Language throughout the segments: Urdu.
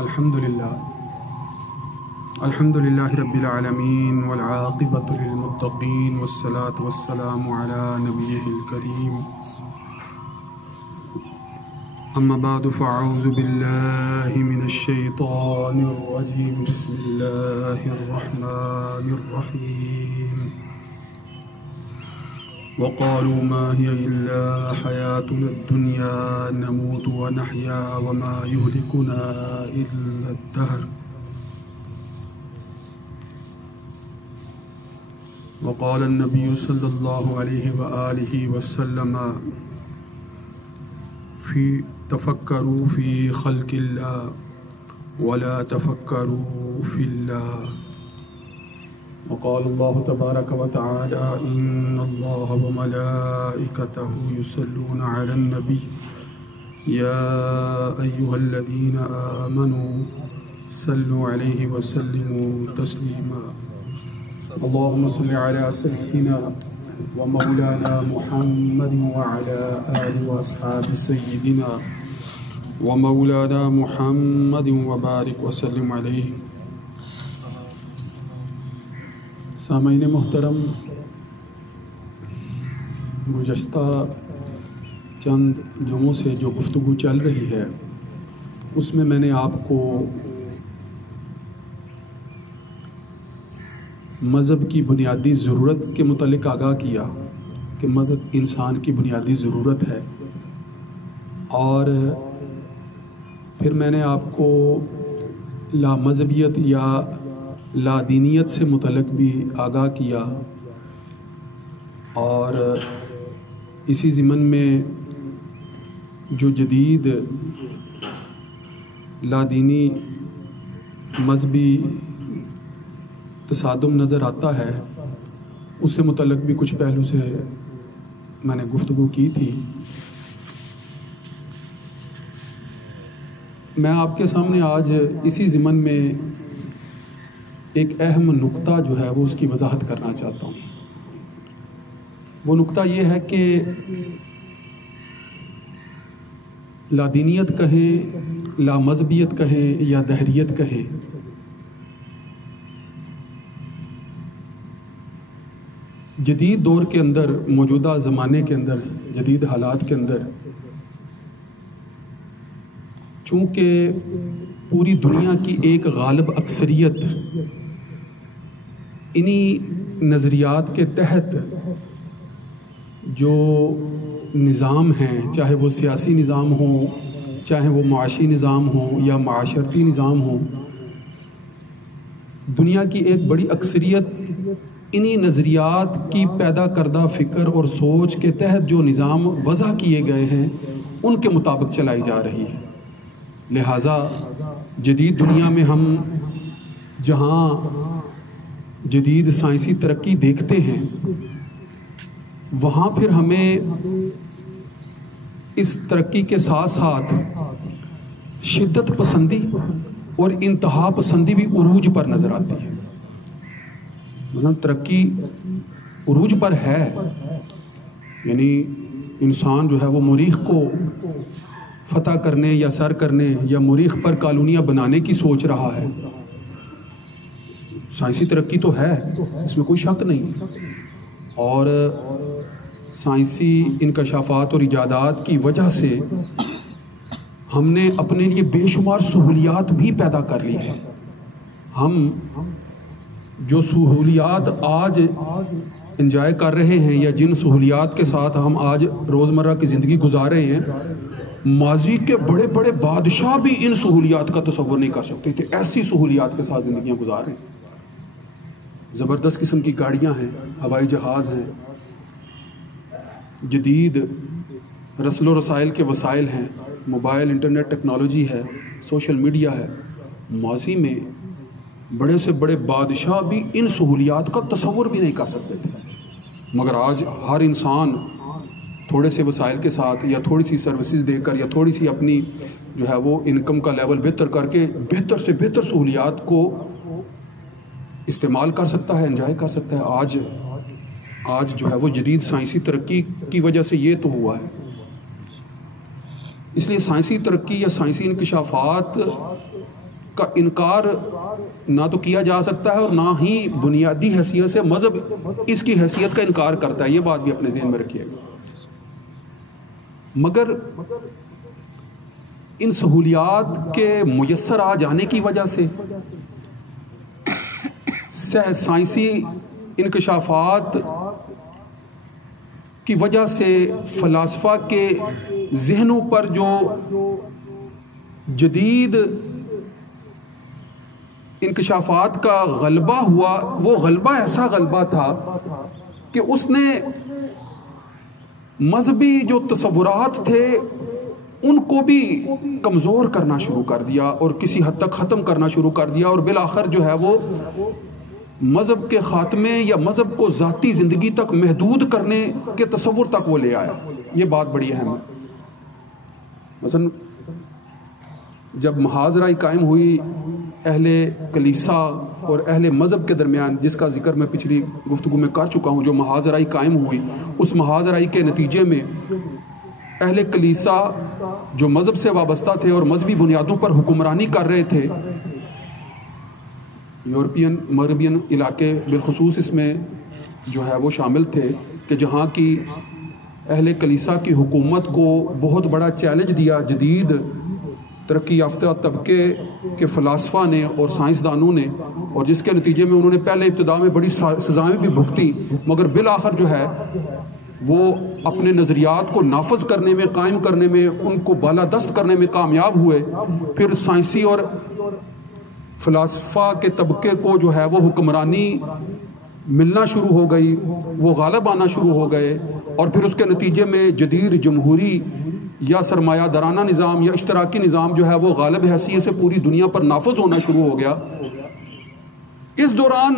الحمد للہ رب العالمین والعاقبۃ للمتقین والصلاة والسلام علی نبیہ الکریم اما بعد فاعوذ باللہ من الشیطان الرجیم بسم اللہ الرحمن الرحیم وقالوا ما هي إلا حياتنا الدنيا نموت ونحيا وما يهلكنا إلا الدهر وقال النبي صلى الله عليه وآله وسلم تفكروا في خلق الله ولا تفكروا في الله وقال الله تبارك وتعالى إن الله وملائكته يصلون على النبي يا أيها الذين آمنوا صلوا عليه وسلموا تسليما اللهم صل على سيدنا ومولانا محمد وعلى آله وأصحاب سيدنا ومولانا محمد وبارك وسلم عليه. سامعین محترم، گزشتہ چند جمعوں سے جو گفتگو چل رہی ہے اس میں نے آپ کو مذہب کی بنیادی ضرورت کے متعلق آگاہ کیا کہ مذہب انسان کی بنیادی ضرورت ہے، اور پھر میں نے آپ کو لا مذہبیت یا لا دینیت سے متعلق بھی آگاہ کیا، اور اسی ضمن میں جو جدید لا دینی مذہبی تصادم نظر آتا ہے اس سے متعلق بھی کچھ پہلو سے میں نے گفتگو کی تھی. میں آپ کے سامنے آج اسی ضمن میں ایک اہم نقطہ جو ہے وہ اس کی وضاحت کرنا چاہتا ہوں. وہ نقطہ یہ ہے کہ لا دینیت کہیں، لا مذہبیت کہیں یا دہریت کہیں، جدید دور کے اندر، موجودہ زمانے کے اندر، جدید حالات کے اندر، چونکہ پوری دنیا کی ایک غالب اکثریت انہی نظریات کے تحت جو نظام ہیں، چاہے وہ سیاسی نظام ہوں، چاہے وہ معاشی نظام ہوں یا معاشرتی نظام ہوں، دنیا کی ایک بڑی اکثریت انہی نظریات کی پیدا کردہ فکر اور سوچ کے تحت جو نظام وضع کیے گئے ہیں ان کے مطابق چلائی جا رہی ہے. لہٰذا جدید دنیا میں ہم جہاں جدید سائنسی ترقی دیکھتے ہیں وہاں پھر ہمیں اس ترقی کے ساتھ ساتھ شدت پسندی اور انتہا پسندی بھی عروج پر نظر آتی ہے. مطلب ترقی عروج پر ہے، یعنی انسان جو ہے وہ مریخ کو فتح کرنے یا سر کرنے یا مریخ پر کالونیاں بنانے کی سوچ رہا ہے. سائنسی ترقی تو ہے، اس میں کوئی شک نہیں، اور سائنسی انکشافات اور ایجادات کی وجہ سے ہم نے اپنے لیے بے شمار سہولیات بھی پیدا کر لی ہیں. ہم جو سہولیات آج انجوائے کر رہے ہیں یا جن سہولیات کے ساتھ ہم آج روزمرہ کی زندگی گزار رہے ہیں، ماضی کے بڑے بڑے بادشاہ بھی ان سہولیات کا تصور نہیں کر سکتے تھے. ایسی سہولیات کے ساتھ زندگیاں گزار رہے ہیں. زبردست قسم کی گاڑیاں ہیں، ہوائی جہاز ہیں، جدید رسل و رسائل کے وسائل ہیں، موبائل انٹرنیٹ ٹیکنالوجی ہے، سوشل میڈیا ہے. ماضی میں بڑے سے بڑے بادشاہ بھی ان سہولیات کا تصور بھی نہیں کر سکتے تھے، مگر آج ہر انسان تھوڑے سے وسائل کے ساتھ یا تھوڑی سی سروسز دے کر یا تھوڑی سی اپنی جو ہے وہ انکم کا لیول بہتر کر کے بہتر سے بہتر سہولیات کو استعمال کر سکتا ہے، انجوائے کر سکتا ہے. آج جو ہے وہ جدید سائنسی ترقی کی وجہ سے یہ تو ہوا ہے. اس لیے سائنسی ترقی یا سائنسی انکشافات کا انکار نہ تو کیا جا سکتا ہے اور نہ ہی بنیادی حیثیت سے مذہب اس کی حیثیت کا انکار کرتا ہے. یہ بات بھی اپنے ذہن میں رکھیے گا. مگر ان سہولیات کے میسر آ جانے کی وجہ سے، سائنسی انکشافات کی وجہ سے فلاسفہ کے ذہنوں پر جو جدید انکشافات کا غلبہ ہوا، وہ غلبہ ایسا غلبہ تھا کہ اس نے مذہبی جو تصورات تھے ان کو بھی کمزور کرنا شروع کر دیا اور کسی حد تک ختم کرنا شروع کر دیا، اور بالآخر جو ہے وہ مذہب کے خاتمے یا مذہب کو ذاتی زندگی تک محدود کرنے کے تصور تک وہ لے آیا. یہ بات بڑی اہم ہے. مثلا جب محاذرائی قائم ہوئی اہل کلیسا اور اہل مذہب کے درمیان، جس کا ذکر میں پچھلی گفتگو میں کر چکا ہوں، جو محاذرائی قائم ہوئی، اس محاذرائی کے نتیجے میں اہل کلیسا جو مذہب سے وابستہ تھے اور مذہبی بنیادوں پر حکمرانی کر رہے تھے، یورپین مغربین علاقے بالخصوص اس میں جو ہے وہ شامل تھے، کہ جہاں کی اہل کلیسا کی حکومت کو بہت بڑا چیلنج دیا جدید ترقی یافتہ طبقے کے فلاسفہ نے اور سائنسدانوں نے، اور جس کے نتیجے میں انہوں نے پہلے ابتدا میں بڑی سزائیں بھی بھگتی، مگر بالآخر جو ہے وہ اپنے نظریات کو نافذ کرنے میں، قائم کرنے میں، ان کو بالادست کرنے میں کامیاب ہوئے. پھر سائنسی اور فلاسفہ کے طبقے کو جو ہے وہ حکمرانی ملنا شروع ہو گئی، وہ غالب آنا شروع ہو گئے، اور پھر اس کے نتیجے میں جدید جمہوری یا سرمایہ دارانہ نظام یا اشتراکی نظام جو ہے وہ غالب حیثیت سے پوری دنیا پر نافذ ہونا شروع ہو گیا. اس دوران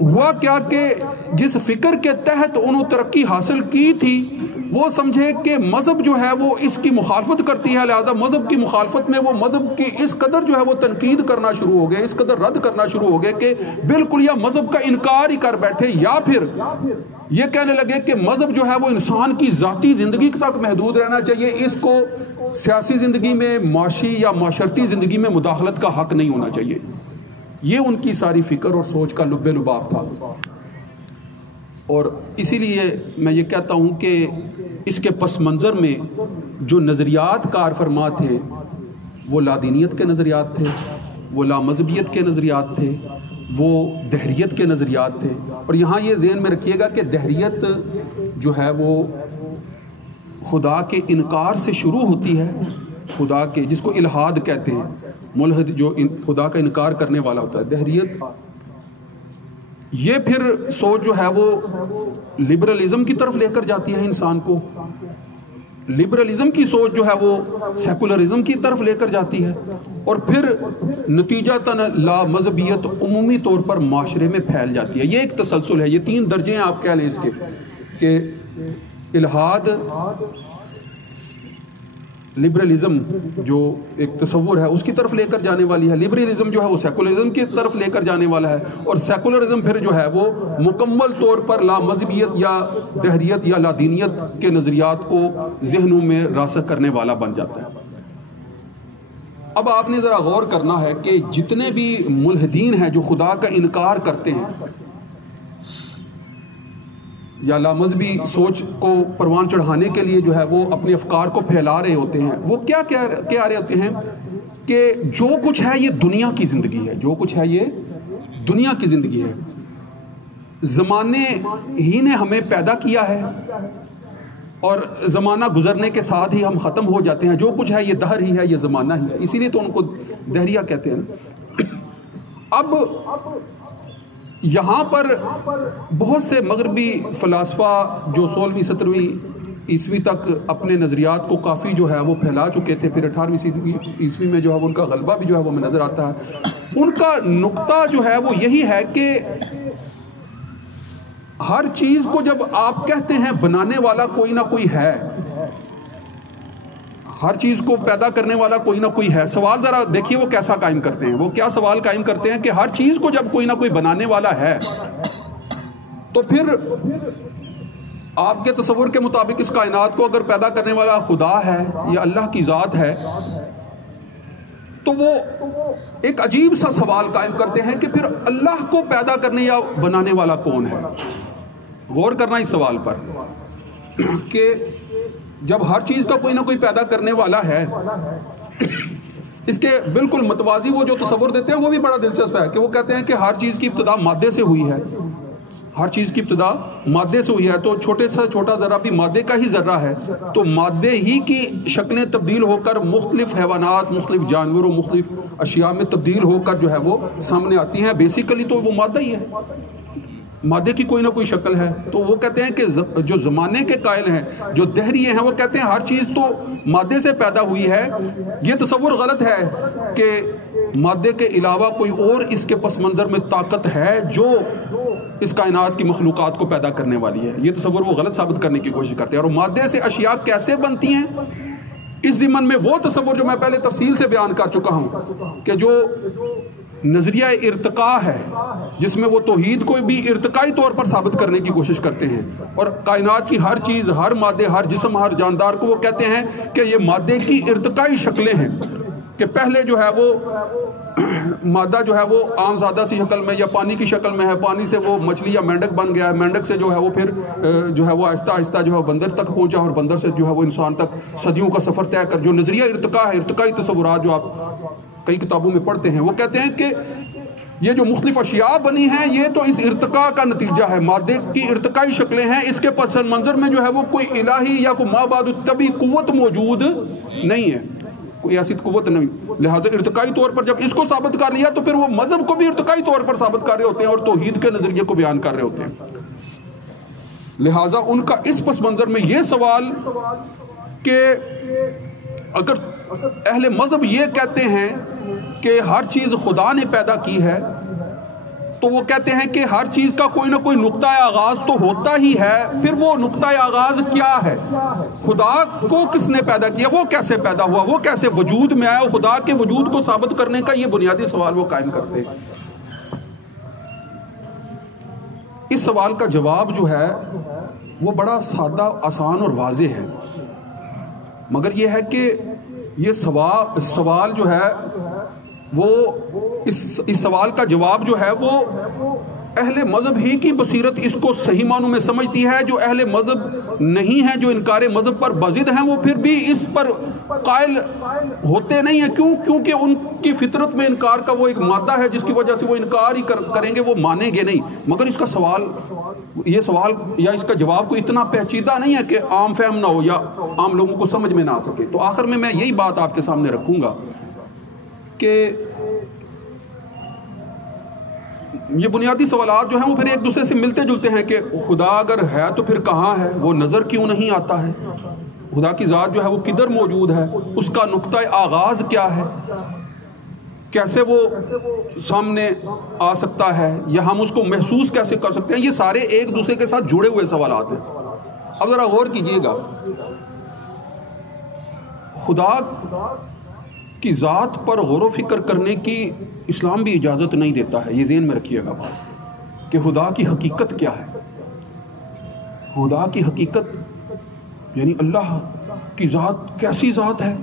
ہوا کیا کہ جس فکر کے تحت انہوں ترقی حاصل کی تھی، وہ سمجھے کہ مذہب جو ہے وہ اس کی مخالفت کرتی ہے، لہذا مذہب کی مخالفت میں وہ مذہب کی اس قدر جو ہے وہ تنقید کرنا شروع ہو گئے، اس قدر رد کرنا شروع ہو گئے کہ بالکل یا مذہب کا انکار ہی کر بیٹھے، یا پھر یہ کہنے لگے کہ مذہب جو ہے وہ انسان کی ذاتی زندگی تک محدود رہنا چاہیے، اس کو سیاسی زندگی میں، معاشی یا معاشرتی زندگی میں مداخلت کا حق نہیں ہونا چاہیے. یہ ان کی ساری فکر اور سوچ کا لب لباب تھا. اور اسی لیے میں یہ کہتا ہوں کہ اس کے پس منظر میں جو نظریات کار فرما تھے وہ لادینیت کے نظریات تھے، وہ لامذہبیت کے نظریات تھے، وہ دہریت کے نظریات تھے. اور یہاں یہ ذہن میں رکھیے گا کہ دہریت جو ہے وہ خدا کے انکار سے شروع ہوتی ہے، خدا کے، جس کو الحاد کہتے ہیں، ملحد جو خدا کا انکار کرنے والا ہوتا ہے. دہریت یہ پھر سوچ جو ہے وہ لبرلزم کی طرف لے کر جاتی ہے انسان کو. لبرلزم کی سوچ جو ہے وہ سیکولرزم کی طرف لے کر جاتی ہے، اور پھر نتیجتاً لا مذہبیت عمومی طور پر معاشرے میں پھیل جاتی ہے. یہ ایک تسلسل ہے، یہ 3 درجے ہیں آپ کہہ لیں اس کے، کہ الحاد، لبرلزم جو ایک تصور ہے اس کی طرف لے کر جانے والی ہے، لبرلزم جو ہے وہ سیکولرزم کی طرف لے کر جانے والا ہے، اور سیکولرزم پھر جو ہے وہ مکمل طور پر لا مذہبیت یا دہریت یا لادینیت کے نظریات کو ذہنوں میں راسخ کرنے والا بن جاتا ہے. اب آپ نے ذرا غور کرنا ہے کہ جتنے بھی ملحدین ہیں جو خدا کا انکار کرتے ہیں یا لامذہبی سوچ کو پروان چڑھانے کے لیے جو ہے وہ اپنے افکار کو پھیلا رہے ہوتے ہیں، وہ کیا کہہ رہے ہوتے ہیں کہ جو کچھ ہے یہ دنیا کی زندگی ہے، جو کچھ ہے یہ دنیا کی زندگی ہے، زمانے ہی نے ہمیں پیدا کیا ہے اور زمانہ گزرنے کے ساتھ ہی ہم ختم ہو جاتے ہیں، جو کچھ ہے یہ دہر ہی ہے، یہ زمانہ ہی ہے. اسی لیے تو ان کو دہریہ کہتے ہیں. اب یہاں پر بہت سے مغربی فلاسفہ جو 16ویں 17ویں عیسوی تک اپنے نظریات کو کافی جو ہے وہ پھیلا چکے تھے، پھر 18ویں عیسوی میں جو ہے ان کا غلبہ بھی جو ہے وہ ہمیں نظر آتا ہے. ان کا نقطہ جو ہے وہ یہی ہے کہ ہر چیز کو جب آپ کہتے ہیں بنانے والا کوئی نہ کوئی ہے، ہر چیز کو پیدا کرنے والا کوئی نہ کوئی ہے، سوال ذرا دیکھیے وہ کیسا قائم کرتے ہیں. وہ کیا سوال قائم کرتے ہیں کہ ہر چیز کو جب کوئی نہ کوئی بنانے والا ہے تو پھر آپ کے تصور کے مطابق اس کائنات کو اگر پیدا کرنے والا خدا ہے یا اللہ کی ذات ہے تو وہ ایک عجیب سا سوال قائم کرتے ہیں کہ پھر اللہ کو پیدا کرنے یا بنانے والا کون ہے؟ غور کرنا اس سوال پر کہ جب ہر چیز کا کوئی نہ کوئی پیدا کرنے والا ہے، اس کے بالکل متوازی وہ جو تصور دیتے ہیں وہ بھی بڑا دلچسپ ہے کہ وہ کہتے ہیں کہ ہر چیز کی ابتدا مادے سے ہوئی ہے، ہر چیز کی ابتدا مادے سے ہوئی ہے، تو چھوٹے سے چھوٹا ذرہ بھی مادے کا ہی ذرہ ہے، تو مادے ہی کی شکلیں تبدیل ہو کر مختلف حیوانات، مختلف جانوروں، مختلف اشیاء میں تبدیل ہو کر جو ہے وہ سامنے آتی ہیں۔ بیسیکلی تو وہ مادہ ہی ہے، مادے کی کوئی نہ کوئی شکل ہے۔ تو وہ کہتے ہیں کہ جو زمانے کے قائل ہیں، جو دہریے ہیں، وہ کہتے ہیں ہر چیز تو مادے سے پیدا ہوئی ہے۔ یہ تصور غلط ہے کہ مادے کے علاوہ کوئی اور اس کے پس منظر میں طاقت ہے جو اس کائنات کی مخلوقات کو پیدا کرنے والی ہے۔ یہ تصور وہ غلط ثابت کرنے کی کوشش کرتے ہیں۔ اور مادے سے اشیاء کیسے بنتی ہیں، اس ضمن میں وہ تصور جو میں پہلے تفصیل سے بیان کر چکا ہوں کہ جو نظریہ ارتقاء ہے، جس میں وہ توحید کو بھی ارتقائی طور پر ثابت کرنے کی کوشش کرتے ہیں، اور کائنات کی ہر چیز، ہر مادے، ہر جسم، ہر جاندار کو وہ کہتے ہیں کہ یہ مادے کی ارتقائی شکلیں ہیں، کہ پہلے جو ہے وہ مادہ جو ہے وہ عام سادہ سی شکل میں یا پانی کی شکل میں ہے، پانی سے وہ مچھلی یا مینڈک بن گیا ہے، مینڈک سے جو ہے وہ پھر جو ہے وہ آہستہ آہستہ جو ہے بندر تک پہنچا، اور بندر سے جو ہے وہ انسان تک صدیوں کا سفر طے کر جو نظریہ ارتقاء ہے، ارتقائی تصورات جو آپ کئی کتابوں میں پڑھتے ہیں، وہ کہتے ہیں کہ یہ جو مختلف اشیاء بنی ہیں یہ تو اس ارتقاء کا نتیجہ ہے، مادے کی ارتقائی شکلیں ہیں، اس کے پس منظر میں جو ہے وہ کوئی الہی یا کوئی ما بعد الطبی قوت موجود نہیں ہے، کوئی ایسی قوت نہیں۔ لہذا ارتقائی طور پر جب اس کو ثابت کر لیا تو پھر وہ مذہب کو بھی ارتقائی طور پر ثابت کر رہے ہوتے ہیں اور توحید کے نظریے کو بیان کر رہے ہوتے ہیں۔ لہذا ان کا اس پس منظر میں یہ سوال کہ اگر اہل مذہب یہ کہتے ہیں کہ ہر چیز خدا نے پیدا کی ہے، تو وہ کہتے ہیں کہ ہر چیز کا کوئی نہ کوئی نقطہ آغاز تو ہوتا ہی ہے، پھر وہ نقطہ آغاز کیا ہے؟ خدا کو کس نے پیدا کیا، وہ کیسے پیدا ہوا، وہ کیسے وجود میں آیا؟ خدا کے وجود کو ثابت کرنے کا یہ بنیادی سوال وہ قائم کرتے ہیں۔ اس سوال کا جواب جو ہے وہ بڑا سادہ، آسان اور واضح ہے، مگر یہ ہے کہ یہ سوال جو ہے وہ اس سوال کا جواب جو ہے وہ اہل مذہب ہی کی بصیرت اس کو صحیح معنوں میں سمجھتی ہے۔ جو اہل مذہب نہیں ہیں، جو انکار مذہب پر بضد ہیں، وہ پھر بھی اس پر قائل ہوتے نہیں ہیں۔ کیونکہ ان کی فطرت میں انکار کا وہ ایک مادہ ہے جس کی وجہ سے وہ انکار ہی کریں گے، وہ مانیں گے نہیں۔ مگر اس کا سوال یا اس کا جواب کوئی اتنا پیچیدہ نہیں ہے کہ عام فہم نہ ہو یا عام لوگوں کو سمجھ میں نہ آ سکے۔ تو آخر میں یہی بات آپ کے سامنے رکھوں گا کہ یہ بنیادی سوالات جو ہیں وہ پھر ایک دوسرے سے ملتے جلتے ہیں کہ خدا اگر ہے تو پھر کہاں ہے، وہ نظر کیوں نہیں آتا ہے، خدا کی ذات جو ہے وہ کدھر موجود ہے، اس کا نقطہ آغاز کیا ہے، کیسے وہ سامنے آ سکتا ہے، یا ہم اس کو محسوس کیسے کر سکتے ہیں۔ یہ سارے ایک دوسرے کے ساتھ جڑے ہوئے سوالات ہیں۔ اب ذرا غور کیجئے گا، خدا کی ذات پر غور و فکر کرنے کی اسلام بھی اجازت نہیں دیتا ہے، یہ ذہن میں رکھیے گا بات، کہ خدا کی حقیقت کیا ہے۔ خدا کی حقیقت یعنی اللہ کی ذات کیسی ذات ہے؟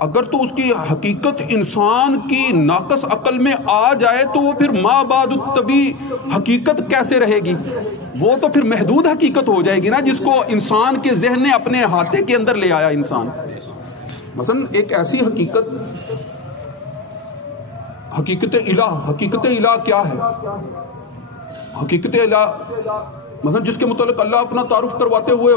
اگر تو اس کی حقیقت انسان کی ناقص عقل میں آ جائے تو وہ پھر ما بعد الطبی حقیقت کیسے رہے گی؟ وہ تو پھر محدود حقیقت ہو جائے گی نا، جس کو انسان کے ذہن نے اپنے احاطے کے اندر لے آیا انسان۔ مثلا ایک ایسی حقیقت الہ کیا ہے؟ حقیقت الہ مثلا جس کے متعلق اللہ اپنا تعارف کرواتے ہوئے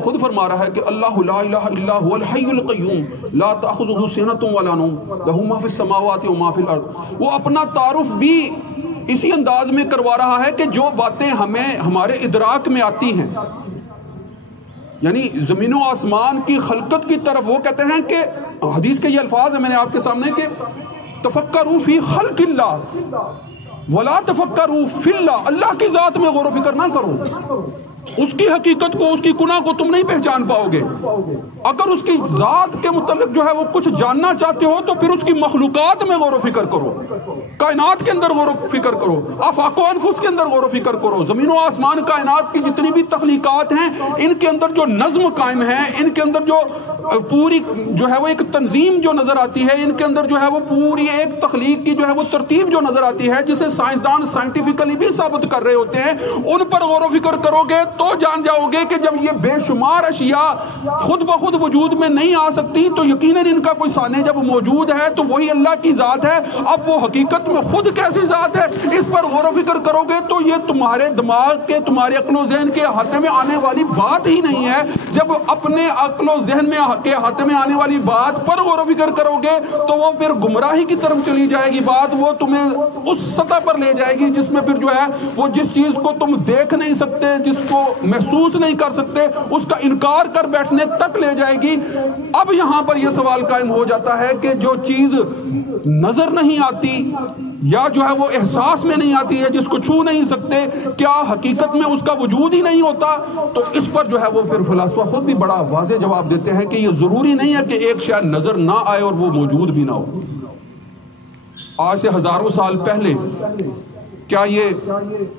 خود فرما رہا ہے کہ اللہ لا الہ الا هو الحی القیوم لا تأخذہ سنۃ ولا نوم لہ ما فی السماوات و ما فی الارض۔ وہ اپنا تعارف بھی اسی انداز میں کروا رہا ہے کہ جو باتیں ہمیں ہمارے ادراک میں آتی ہیں، یعنی زمین و آسمان کی خلقت کی طرف، وہ کہتے ہیں کہ حدیث کے یہ الفاظ ہیں میں نے آپ کے سامنے کہ تفکروا فی خلق اللہ ولا تفکروا فی اللہ، اللہ کی ذات میں غور و فکر نہ کرو، اس کی حقیقت کو، اس کی گناہ کو تم نہیں پہچان پاؤ گے۔ اگر اس کی ذات کے متعلق جو ہے وہ کچھ جاننا چاہتے ہو تو پھر اس کی مخلوقات میں غور و فکر کرو، کائنات کے اندر غور و فکر کرو، آفاق و انفس کے اندر غور و فکر کرو۔ زمین و آسمان کائنات کی جتنی بھی تخلیقات ہیں ان کے اندر جو نظم قائم ہے، ان کے اندر جو پوری جو ہے وہ ایک تنظیم جو نظر آتی ہے، ان کے اندر جو ہے وہ پوری ایک تخلیق کی جو ہے وہ ترتیب جو نظر آتی ہے، جسے سائنسدان سائنٹیفکلی بھی ثابت کر رہے ہوتے ہیں، ان پر غور و فکر کرو گے تو جان جاؤ گے کہ جب یہ بے شمار اشیاء خود بخود وجود میں نہیں آ سکتی تو یقیناً ان کا کوئی سانے جب موجود ہے تو وہی اللہ کی ذات ہے۔ اب وہ حقیقت میں خود کیسی ذات ہے، اس پر غور و فکر کرو گے تو یہ تمہارے دماغ کے، تمہارے عقل و ذہن کے احاطے میں آنے والی بات ہی نہیں ہے۔ جب اپنے عقل و ذہن میں کے احاطے میں آنے والی بات پر غور و فکر کرو گے تو وہ پھر گمراہی کی طرف چلی جائے گی بات، وہ تمہیں اس سطح پر لے جائے گی جس میں پھر جو ہے وہ جس چیز کو تم دیکھ نہیں سکتے، جس کو محسوس نہیں کر سکتے، اس کا انکار کر بیٹھنے تک لے جائے گی۔ اب یہاں پر یہ سوال قائم ہو جاتا ہے کہ جو چیز نظر نہیں آتی یا جو ہے وہ احساس میں نہیں آتی ہے، جس کو چھو نہیں سکتے، کیا حقیقت میں اس کا وجود ہی نہیں ہوتا؟ تو اس پر جو ہے وہ پھر فلاسفہ خود بھی بڑا واضح جواب دیتے ہیں کہ یہ ضروری نہیں ہے کہ ایک شے نظر نہ آئے اور وہ موجود بھی نہ ہو۔ آج سے ہزاروں سال پہلے کیا یہ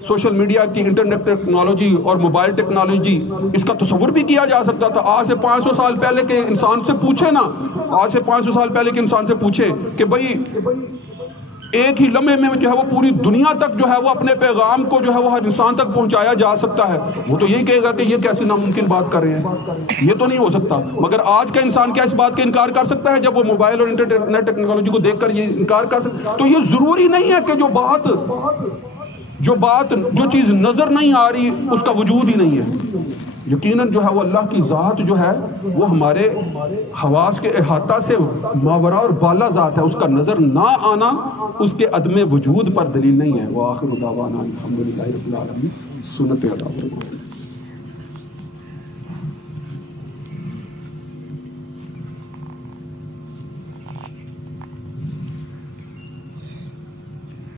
سوشل میڈیا کی انٹرنیٹ ٹیکنالوجی اور موبائل ٹیکنالوجی اس کا تصور بھی کیا جا سکتا تھا؟ آج سے 500 سال پہلے کے انسان سے پوچھے نا، آج سے 500 سال پہلے کے انسان سے پوچھے کہ بھئی ایک ہی لمحے میں جو ہے وہ پوری دنیا تک جو ہے وہ اپنے پیغام کو جو ہے وہ ہر انسان تک پہنچایا جا سکتا ہے، وہ تو یہی کہے گا کہ یہ کیسی ناممکن بات کر رہے ہیں، یہ تو نہیں ہو سکتا۔ مگر آج کا انسان کیا اس بات کا انکار کر سکتا ہے جب وہ موبائل اور انٹرنیٹ ٹیکنالوجی کو دیکھ کر یہ انکار کر سکتا؟ تو یہ ضروری نہیں ہے کہ جو چیز نظر نہیں آ رہی اس کا وجود ہی نہیں ہے۔ یقیناً جو ہے وہ اللہ کی ذات جو ہے وہ ہمارے حواس کے احاطہ سے ماورا اور بالا ذات ہے، اس کا نظر نہ آنا اس کے عدم وجود پر دلیل نہیں ہے۔ وآخر دعوانا الحمدللہ رب العالمین۔ سنت ادا فرمائیں۔